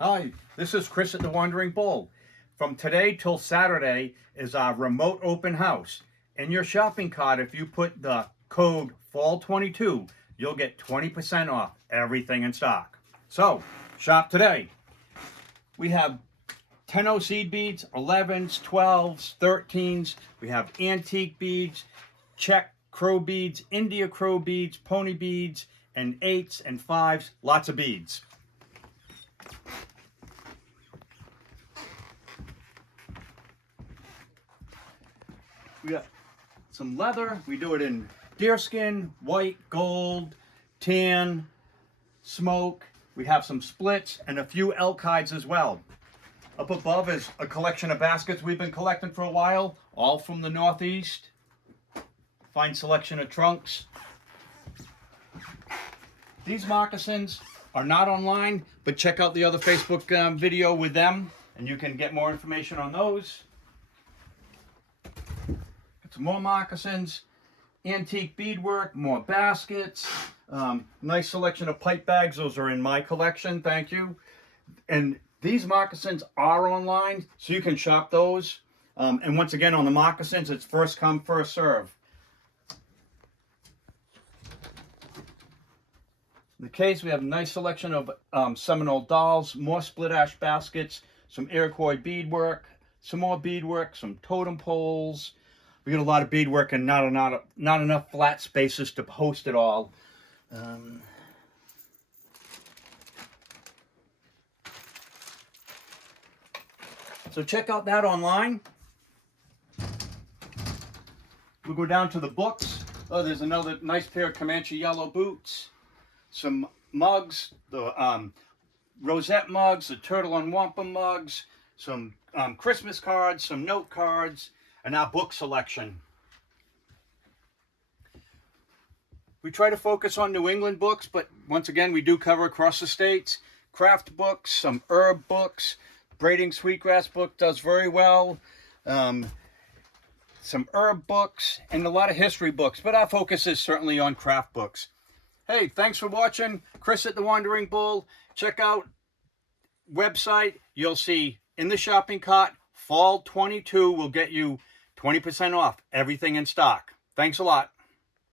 Hi, this is Chris at the Wandering Bull. From today till Saturday is our remote open house. In your shopping cart, if you put the code FALL22, you'll get 20% off everything in stock. So, shop today. We have 10-0 seed beads, 11s, 12s, 13s. We have antique beads, Czech crow beads, India crow beads, pony beads, and 8s and 5s. Lots of beads. We got some leather. We do it in deerskin, white, gold, tan, smoke. We have some splits and a few elk hides as well. Up above is a collection of baskets we've been collecting for a while, all from the Northeast. Fine selection of trunks. These moccasins are not online, but check out the other Facebook video with them and you can get more information on those. Some more moccasins, antique beadwork, more baskets, nice selection of pipe bags. Those are in my collection, thank you. And these moccasins are online, so you can shop those. And once again, on the moccasins, it's first come, first serve. In the case, we have a nice selection of Seminole dolls, more split ash baskets, some Iroquois beadwork, some more beadwork, some totem poles. We got a lot of beadwork and not enough flat spaces to host it all. So check out that online. We'll go down to the books. Oh, there's another nice pair of Comanche yellow boots. Some mugs, the rosette mugs, the turtle and wampum mugs, some Christmas cards, some note cards, and our book selection. We try to focus on New England books, but once again, we do cover across the states. Craft books, some herb books, braiding sweetgrass book does very well. Some herb books, and a lot of history books, but our focus is certainly on craft books. Hey, thanks for watching. Chris at the Wandering Bull. Check out website. You'll see in the shopping cart, Fall 22 will get you 20% off everything in stock. Thanks a lot.